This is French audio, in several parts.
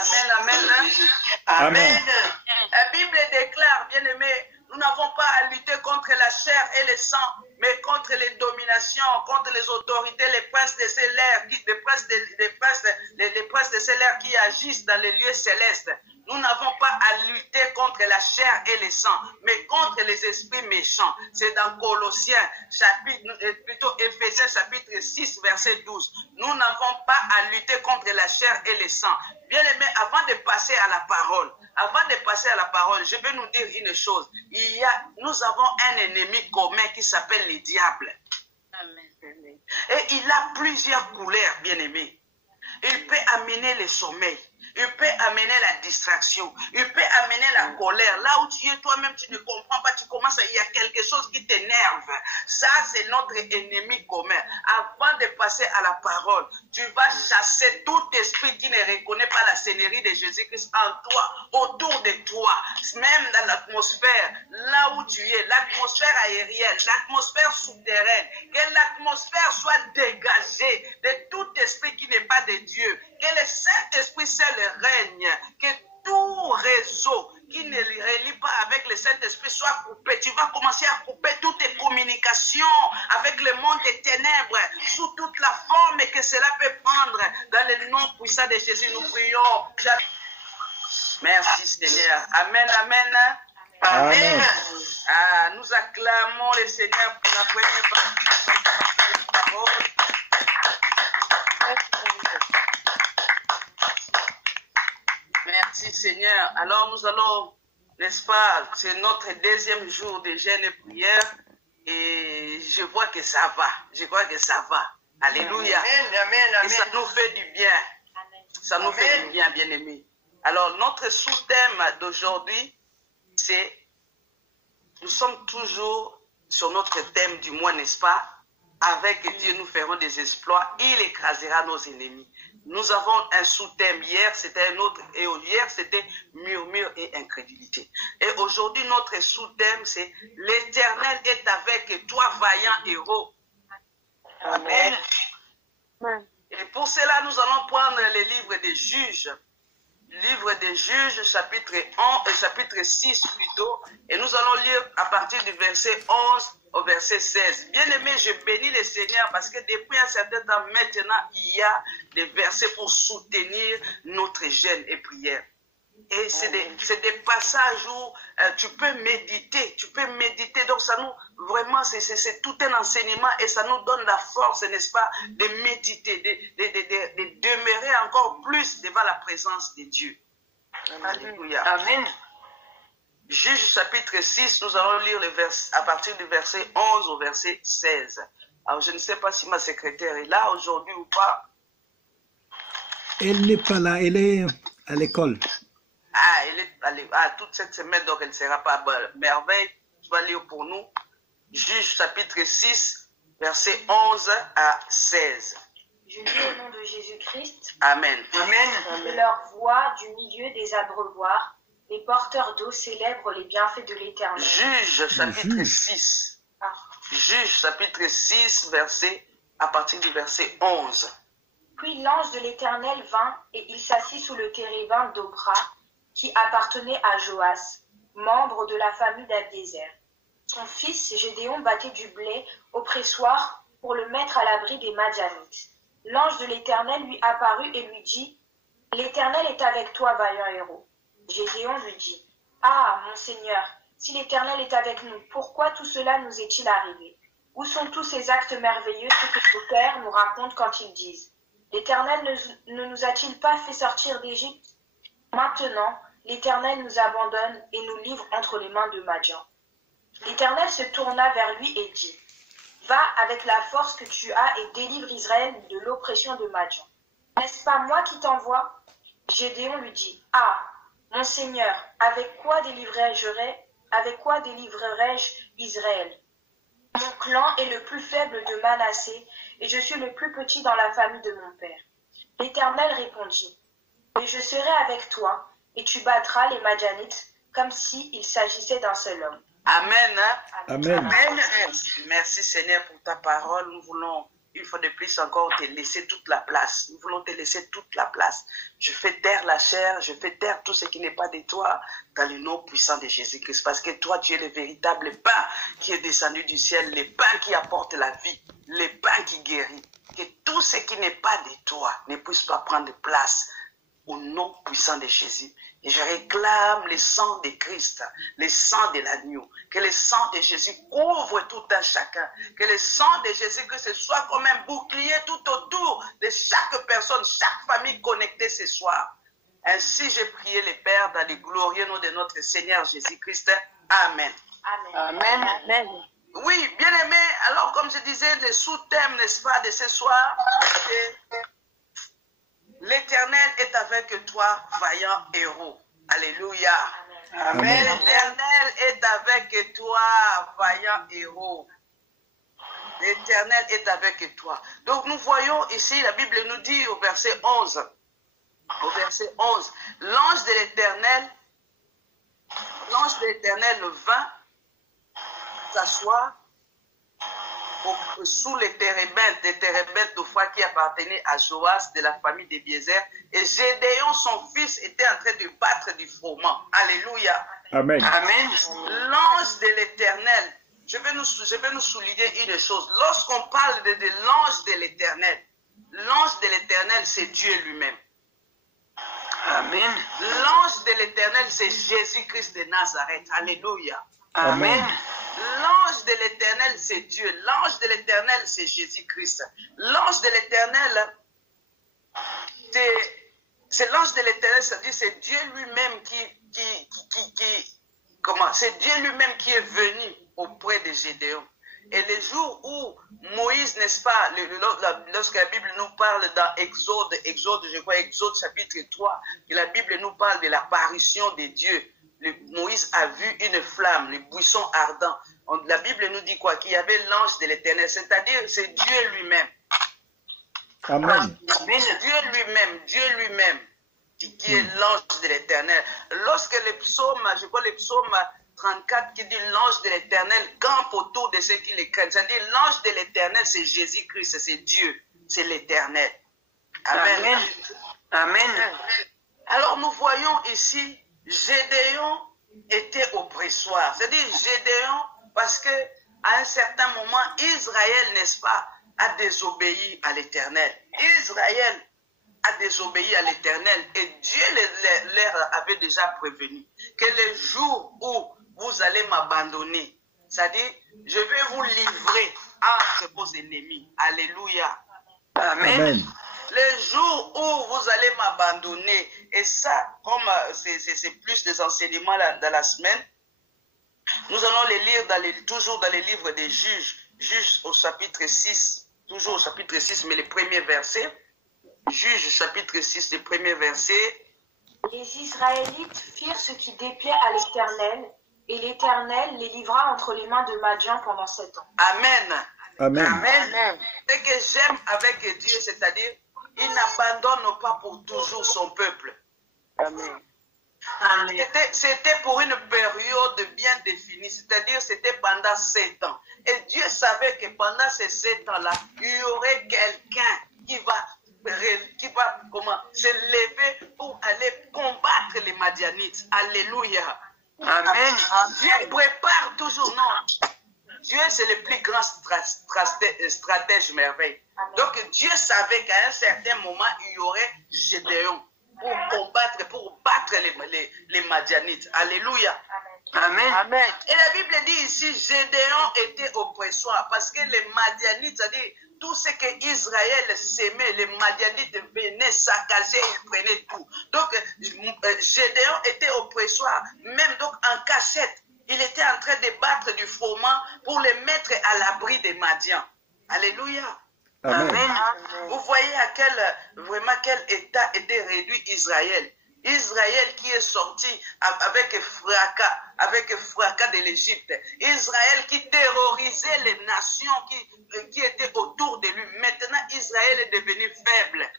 Amen, amen. Amen. La Bible déclare, bien-aimés, nous n'avons pas à lutter contre la chair et le sang, mais contre les dominations, contre les autorités, les princes de ces airs, les princes de ces airs qui agissent dans les lieux célestes. Nous n'avons pas à lutter contre la chair et le sang, mais contre les esprits méchants. C'est dans Colossiens, plutôt Éphésiens chapitre 6, verset 12. Nous n'avons pas à lutter contre la chair et le sang. Bien aimé, avant de passer à la parole, je vais nous dire une chose. Nous avons un ennemi commun qui s'appelle le diable. Amen. Et il a plusieurs couleurs, bien aimé. Il peut amener le sommeil. Il peut amener la distraction. Il peut amener la colère. Là où tu es toi-même, tu ne comprends pas. Tu commences il y a quelque chose qui t'énerve. Ça, c'est notre ennemi commun. Avant de passer à la parole, tu vas chasser tout esprit qui ne reconnaît pas la Seigneurie de Jésus-Christ en toi, autour de toi, même dans l'atmosphère, là où tu es, l'atmosphère aérienne, l'atmosphère souterraine. Que l'atmosphère soit dégagée de tout esprit qui n'est pas de Dieu. Que le Saint-Esprit seul règne, que tout réseau qui ne relie pas avec le Saint-Esprit soit coupé. Tu vas commencer à couper toutes tes communications avec le monde des ténèbres, sous toute la forme que cela peut prendre. Dans le nom puissant de Jésus, nous prions. Merci Seigneur. Amen, amen. Amen. Ah, nous acclamons le Seigneur pour la première parole. Merci Seigneur. Alors nous allons, n'est-ce pas, c'est notre deuxième jour de jeûne et prière et je vois que ça va. Je crois que ça va. Alléluia. Amen, amen, amen. Et ça nous fait du bien. Ça nous fait du bien, bien-aimés. Alors notre sous-thème d'aujourd'hui, c'est, nous sommes toujours sur notre thème du mois, n'est-ce pas? Avec Dieu, nous ferons des exploits. Il écrasera nos ennemis. Nous avons un sous-thème. Hier, c'était un autre. Et hier, c'était murmure et incrédulité. Et aujourd'hui, notre sous-thème, c'est l'Éternel est avec toi, vaillant héros. Amen. Et pour cela, nous allons prendre le livre des Juges. Livre des Juges, chapitre 6 plutôt. Et nous allons lire à partir du verset 11 au verset 16. Bien aimé, je bénis le Seigneur parce que depuis un certain temps maintenant, il y a des versets pour soutenir notre jeûne et prière. Et c'est des passages où tu peux méditer. Donc ça nous, vraiment, c'est tout un enseignement et ça nous donne la force, n'est-ce pas, de méditer, de demeurer encore plus devant la présence de Dieu. Alléluia. Amen. Juge chapitre 6, nous allons lire à partir du verset 11 au verset 16. Alors je ne sais pas si ma secrétaire est là aujourd'hui ou pas. Elle n'est pas là, elle est à l'école. Ah, elle est allée, toute cette semaine, donc elle ne sera pas merveille. Tu vas lire pour nous. Juge chapitre 6, verset 11 à 16. Je lis au nom de Jésus-Christ. Amen. Amen. De leur voix du milieu des abreuvoirs, les porteurs d'eau célèbrent les bienfaits de l'Éternel. Juge chapitre 6. Juge chapitre 6, à partir du verset 11. Puis l'ange de l'Éternel vint et il s'assit sous le térébinthe d'Opra, qui appartenait à Joas, membre de la famille d'Abiézer. Son fils Gédéon battait du blé au pressoir pour le mettre à l'abri des Madianites. L'ange de l'Éternel lui apparut et lui dit, « L'Éternel est avec toi, vaillant héros. » Gédéon lui dit, « Ah, mon Seigneur, si l'Éternel est avec nous, pourquoi tout cela nous est-il arrivé? Où sont tous ces actes merveilleux que nos pères nous racontent quand ils disent, « L'Éternel ne nous a-t-il pas fait sortir d'Égypte? Maintenant, l'Éternel nous abandonne et nous livre entre les mains de Madian. » L'Éternel se tourna vers lui et dit, « Va avec la force que tu as et délivre Israël de l'oppression de Madian. N'est-ce pas moi qui t'envoie? » Gédéon lui dit, « Ah, mon Seigneur, avec quoi délivrerai-je Israël? Mon clan est le plus faible de Manassé et je suis le plus petit dans la famille de mon père. » L'Éternel répondit, « Mais je serai avec toi et tu battras les Madianites comme s'il s'agissait d'un seul homme. » Amen. Amen. Amen. Merci Seigneur pour ta parole. Nous voulons une fois de plus encore te laisser toute la place. Nous voulons te laisser toute la place. Je fais taire la chair, je fais taire tout ce qui n'est pas de toi dans le nom puissant de Jésus-Christ. Parce que toi, tu es le véritable pain qui est descendu du ciel, le pain qui apporte la vie, le pain qui guérit. Que tout ce qui n'est pas de toi ne puisse pas prendre place au nom puissant de Jésus. Et je réclame le sang de Christ, le sang de l'agneau. Que le sang de Jésus couvre tout un chacun. Que le sang de Jésus-Christ soit comme un bouclier tout autour de chaque personne, chaque famille connectée ce soir. Ainsi, j'ai prié le Père dans le glorieux nom de notre Seigneur Jésus-Christ. Amen. Amen. Amen. Amen. Oui, bien aimé, alors comme je disais, le sous-thème, n'est-ce pas, de ce soir, c'est l'Éternel est avec toi, vaillant héros. Alléluia. Amen. L'Éternel est avec toi, vaillant héros. L'Éternel est avec toi. Donc nous voyons ici, la Bible nous dit au verset 11, l'ange de l'Éternel vint s'asseoir sous les térébintes autrefois qui appartenaient à Joas de la famille de Biézer, et Gédéon, son fils, était en train de battre du froment. Alléluia. Amen. Amen. L'ange de l'Éternel, je vais nous souligner une chose. Lorsqu'on parle de l'ange de l'Éternel, c'est Dieu lui-même. Amen. L'ange de l'Éternel, c'est Jésus-Christ de Nazareth. Alléluia. Amen. L'ange de l'Éternel, c'est Dieu. L'ange de l'Éternel, c'est Jésus-Christ. L'ange de l'Éternel, c'est l'ange de l'Éternel, c'est-à-dire c'est Dieu lui-même c'est Dieu lui-même qui est venu auprès de Gédéon. Et le jour où Moïse, n'est-ce pas, lorsque la Bible nous parle dans Exode chapitre 3, que la Bible nous parle de l'apparition de Dieu. Moïse a vu une flamme, le buisson ardent. La Bible nous dit quoi? Qu'il y avait l'ange de l'Éternel, c'est-à-dire c'est Dieu lui-même. Amen. Dieu lui-même, qui est l'ange de l'Éternel. Lorsque le psaume 34 qui dit l'ange de l'Éternel campe autour de ceux qui les craignent, c'est-à-dire l'ange de l'Éternel, c'est Jésus-Christ, c'est Dieu, c'est l'Éternel. Amen. Amen. Alors nous voyons ici, Gédéon était oppressoire. C'est-à-dire Gédéon, parce que à un certain moment, Israël, n'est-ce pas, a désobéi à l'Éternel. Israël a désobéi à l'Éternel et Dieu leur avait déjà prévenu que le jour où vous allez m'abandonner, c'est-à-dire je vais vous livrer entre vos ennemis. Alléluia. Amen. Amen. Le jour où vous allez m'abandonner, et ça, comme c'est plus des enseignements dans la semaine, nous allons les lire toujours dans les livres des Juges au chapitre 6, toujours au chapitre 6, mais les premiers versets. Juges chapitre 6, les premiers versets. Les Israélites firent ce qui déplaît à l'Éternel, et l'Éternel les livra entre les mains de Madian pendant 7 ans. Amen. Amen. Amen. Ce que j'aime avec Dieu, c'est-à-dire, il n'abandonne pas pour toujours son peuple. Amen. C'était pour une période bien définie, c'est-à-dire c'était pendant 7 ans. Et Dieu savait que pendant ces 7 ans-là, il y aurait quelqu'un qui va se lever pour aller combattre les Madianites. Alléluia. Amen. Dieu prépare toujours, non. Dieu, c'est le plus grand stratège merveille. Donc Dieu savait qu'à un certain moment, il y aurait Gédéon pour battre les Madianites. Alléluia. Amen. Amen. Et la Bible dit ici, Gédéon était oppresseur parce que les Madianites, c'est-à-dire tout ce que Israël s'aimait, les Madianites venaient saccager, ils prenaient tout. Donc Gédéon était oppresseur, même donc en cachette. Il était en train de battre du froment pour les mettre à l'abri des Madians. Alléluia. Amen. Amen. Vous voyez quel état était réduit Israël. Israël qui est sorti avec fracas de l'Égypte. Israël qui terrorisait les nations qui étaient autour de lui. Maintenant, Israël est devenu faible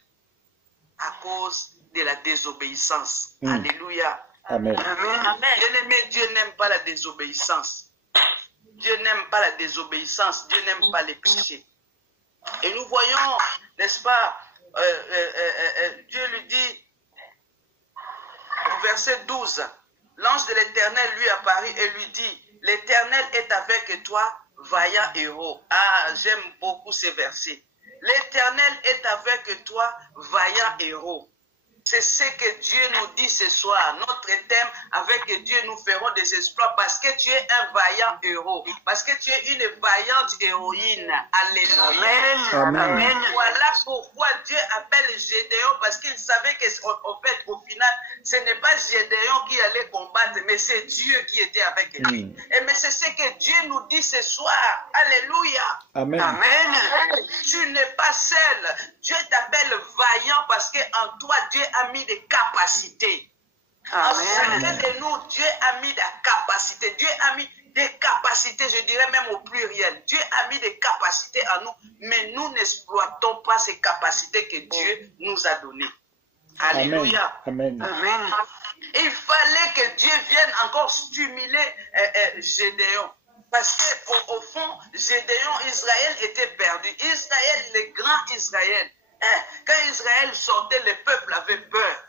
à cause de la désobéissance. Alléluia. Amen. Amen. Bien-aimé, Dieu n'aime pas la désobéissance. Dieu n'aime pas la désobéissance. Dieu n'aime pas les péchés. Et nous voyons, n'est-ce pas, Dieu lui dit, au verset 12, l'ange de l'Éternel lui apparut et lui dit, l'Éternel est avec toi, vaillant héros. Ah, j'aime beaucoup ces versets. L'Éternel est avec toi, vaillant héros. C'est ce que Dieu nous dit ce soir. Notre thème, avec Dieu, nous ferons des exploits parce que tu es un vaillant héros. Parce que tu es une vaillante héroïne. Alléluia. Amen. Amen. Voilà pourquoi Dieu appelle Gédéon, parce qu'il savait qu'au final, ce n'est pas Gédéon qui allait combattre, mais c'est Dieu qui était avec lui. Et mais c'est ce que Dieu nous dit ce soir. Alléluia. Amen. Amen. Tu n'es pas seul. Dieu t'appelle vaillant parce qu'en toi, Dieu a mis des capacités. En chacun de nous, Dieu a mis des capacités. Dieu a mis des capacités, je dirais même au pluriel. Dieu a mis des capacités en nous, mais nous n'exploitons pas ces capacités que Dieu nous a données. Alléluia. Amen. Amen. Il fallait que Dieu vienne encore stimuler Gédéon. Parce qu'au fond, Gédéon, Israël était perdu. Israël, le grand Israël. Quand Israël sortait, le peuple avait peur.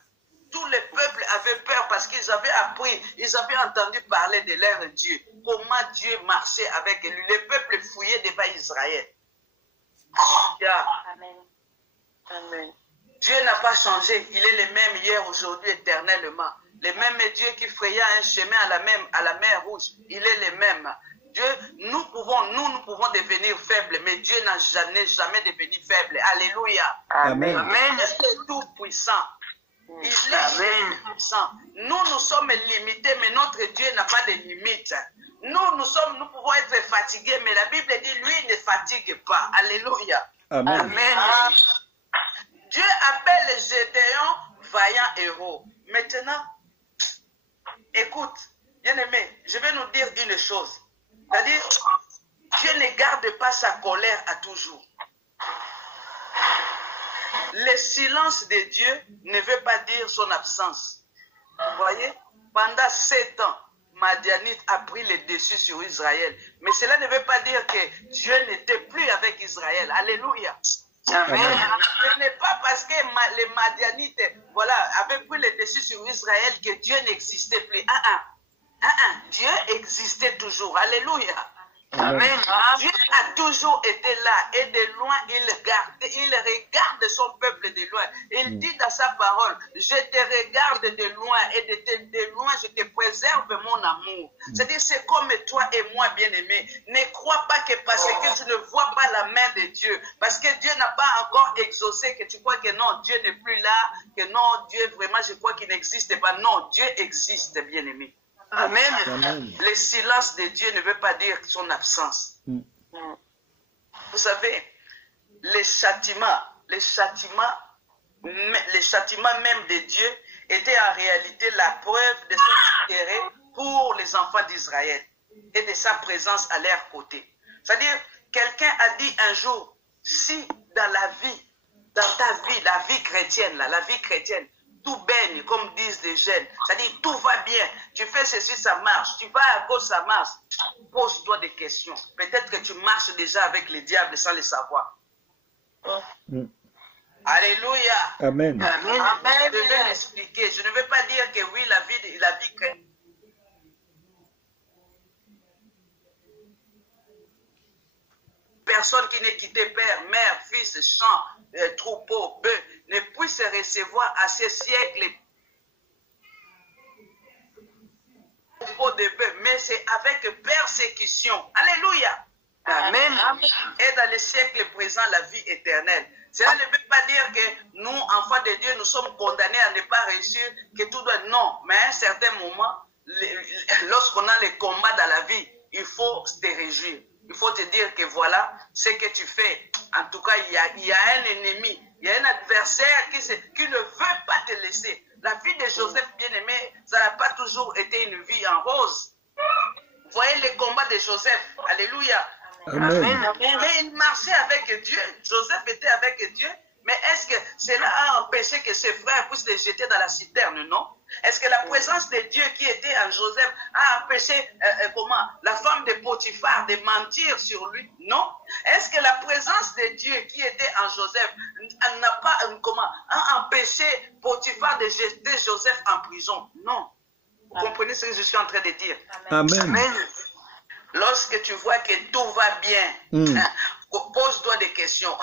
Tout le peuple avait peur parce qu'ils avaient appris, ils avaient entendu parler de leur Dieu. Comment Dieu marchait avec lui. Le peuple fouillait devant Israël. Amen. Amen. Dieu n'a pas changé. Il est le même hier, aujourd'hui, éternellement. Le même Dieu qui fraya un chemin à la mer Rouge. Il est le même. Dieu, nous pouvons devenir faibles, mais Dieu n'a jamais devenu faible. Alléluia. Amen. Amen. Il est tout puissant. Il est tout puissant. Nous sommes limités, mais notre Dieu n'a pas de limites. Nous pouvons être fatigués, mais la Bible dit, lui ne fatigue pas. Alléluia. Amen. Amen. Dieu appelle Gédéon vaillant héros. Maintenant, écoute, bien-aimé, je vais nous dire une chose. C'est-à-dire, Dieu ne garde pas sa colère à toujours. Le silence de Dieu ne veut pas dire son absence. Vous voyez, pendant 7 ans, Madianite a pris le dessus sur Israël. Mais cela ne veut pas dire que Dieu n'était plus avec Israël. Alléluia. Amen. Ce n'est pas parce que les Madianites avaient pris le dessus sur Israël que Dieu n'existait plus. Dieu existait toujours. Alléluia. Amen. Dieu a toujours été là et de loin il regarde son peuple de loin. Il dit dans sa parole, je te regarde de loin et de loin je te préserve mon amour. C'est-à-dire c'est comme toi et moi bien-aimés. Ne crois pas que parce que tu ne vois pas la main de Dieu, parce que Dieu n'a pas encore exaucé, que tu crois que non, Dieu n'est plus là, que non, Dieu vraiment je crois qu'il n'existe pas. Non, Dieu existe bien-aimé. Amen. Amen. Le silence de Dieu ne veut pas dire son absence. Vous savez, les châtiments même de Dieu étaient en réalité la preuve de son intérêt pour les enfants d'Israël et de sa présence à leur côté. C'est-à-dire, quelqu'un a dit un jour, si dans ta vie, la vie chrétienne, tout baigne, comme disent les jeunes. C'est-à-dire, tout va bien. Tu fais ceci, ça marche. Tu vas à gauche, ça marche. Pose-toi des questions. Peut-être que tu marches déjà avec le diable sans le savoir. Alléluia. Amen. Amen. Je vais l'expliquer. Je ne veux pas dire que oui, la vie chrétienne. Personne qui n'ait quitté père, mère, fils, champ, troupeau, bœuf, ne puisse recevoir à ces siècles de bœuf, mais c'est avec persécution. Alléluia. Amen. Et dans les siècles présents, la vie éternelle. Cela ne veut pas dire que nous, enfants de Dieu, nous sommes condamnés à ne pas réussir, que tout doit... Non, mais à un certain moment, lorsqu'on a les combats dans la vie, il faut se réjouir. Il faut te dire que voilà ce que tu fais. En tout cas, il y a un ennemi, il y a un adversaire qui ne veut pas te laisser. La vie de Joseph, bien-aimé, ça n'a pas toujours été une vie en rose. Vous voyez les combats de Joseph. Alléluia. Amen. Mais il marchait avec Dieu. Joseph était avec Dieu. Mais est-ce que cela a empêché que ses frères puissent les jeter dans la citerne? Non. Est-ce que la présence de Dieu qui était en Joseph a empêché la femme de Potiphar de mentir sur lui? Non. Est-ce que la présence de Dieu qui était en Joseph n'a pas a empêché Potiphar de jeter Joseph en prison? Non. Vous comprenez ce que je suis en train de dire? Amen. Amen. Lorsque tu vois que tout va bien, pose-toi des questions.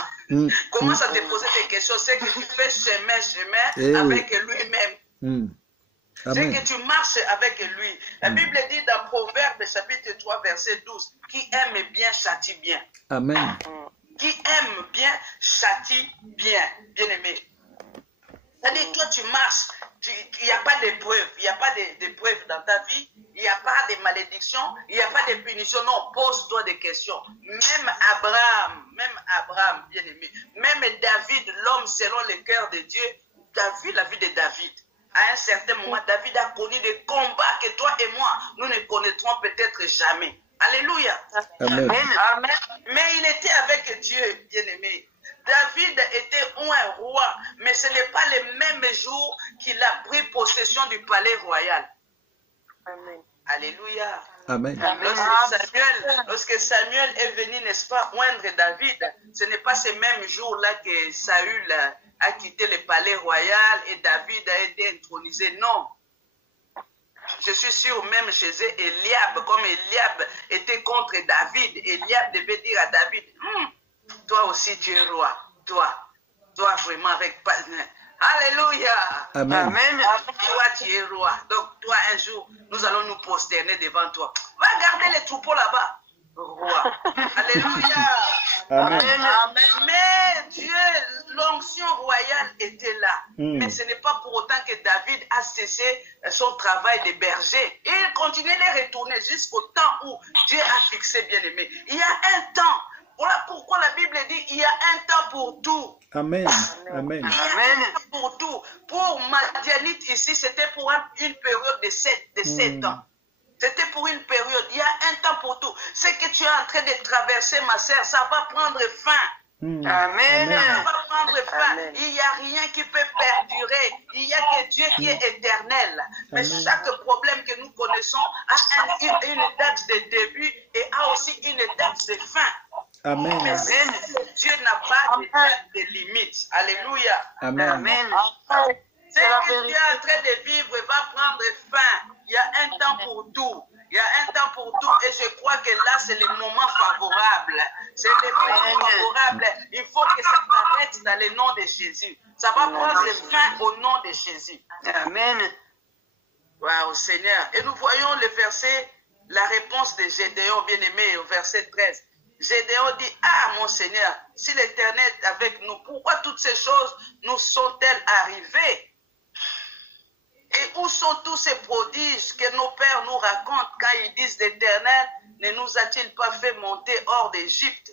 Commence à te poser des questions. C'est que tu fais chemin avec lui-même. C'est que tu marches avec lui. La Bible dit dans Proverbe chapitre 3 verset 12, qui aime bien châtie bien. Amen. Qui aime bien châtie bien. Bien-aimé. C'est-à-dire, toi, tu marches, il n'y a pas d'épreuve, il n'y a pas d'épreuve dans ta vie, il n'y a pas de malédiction, il n'y a pas de punition. Non, pose-toi des questions. Même Abraham, bien-aimé, même David, l'homme selon le cœur de Dieu, tu as vu la vie de David. À un certain moment, David a connu des combats que toi et moi, nous ne connaîtrons peut-être jamais. Alléluia. Amen. Amen. Mais il était avec Dieu, bien-aimé. David était un roi, mais ce n'est pas le même jour qu'il a pris possession du palais royal. Amen. Alléluia. Amen. Lorsque Samuel est venu, n'est-ce pas, oindre David, ce n'est pas ce même jour-là que Saül a quitté le palais royal et David a été intronisé. Non. Je suis sûr, même chez eux, Eliab, comme Eliab était contre David, Eliab devait dire à David, toi aussi tu es roi, toi vraiment avec... Alléluia. Amen. Amen. Toi tu es roi, donc toi un jour, nous allons nous prosterner devant toi. Va garder les troupeaux là-bas, roi. Alléluia. Amen. Amen. Mais Dieu, l'onction royale était là. Mais ce n'est pas pour autant que David a cessé son travail de berger. Et il continuait de retourner jusqu'au temps où Dieu a fixé, bien aimé. Il y a un temps. Voilà pourquoi la Bible dit il y a un temps pour tout. Amen. Amen. Il y a un temps pour tout. Pour Madianite ici, c'était pour une période de 7 ans. C'était pour une période. Il y a un temps pour tout. Ce que tu es en train de traverser, ma sœur, ça va prendre fin. Amen. Ça va prendre fin. Amen. Il n'y a rien qui peut perdurer. Il n'y a que Dieu qui est éternel. Mais chaque problème que nous connaissons a une date de début et a aussi une date de fin. Amen. Mais Dieu n'a pas de date de limite. Alléluia. Amen. Amen. Ce que tu es en train de vivre va prendre fin. Il y a un temps pour tout. Il y a un temps pour tout et je crois que là, c'est le moment favorable. C'est le moment favorable. Il faut que ça s'arrête dans le nom de Jésus. Ça va prendre fin au nom de Jésus. Amen. Waouh, Seigneur. Et nous voyons le verset, la réponse de Gédéon, bien-aimé, au verset 13. Gédéon dit, ah mon Seigneur, si l'Éternel est avec nous, pourquoi toutes ces choses nous sont-elles arrivées? Et où sont tous ces prodiges que nos pères nous racontent quand ils disent l'Éternel ne nous a-t-il pas fait monter hors d'Égypte?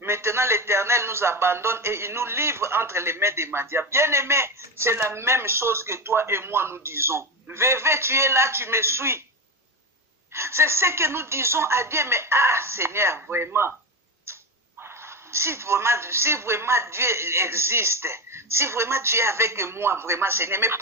Maintenant l'Éternel nous abandonne et il nous livre entre les mains des Madians. Bien-aimé, c'est la même chose que toi et moi nous disons. Vévé, tu es là, tu me suis. C'est ce que nous disons à Dieu, mais ah Seigneur, vraiment, si vraiment Dieu existe, si vraiment tu es avec moi, vraiment Seigneur, mais pour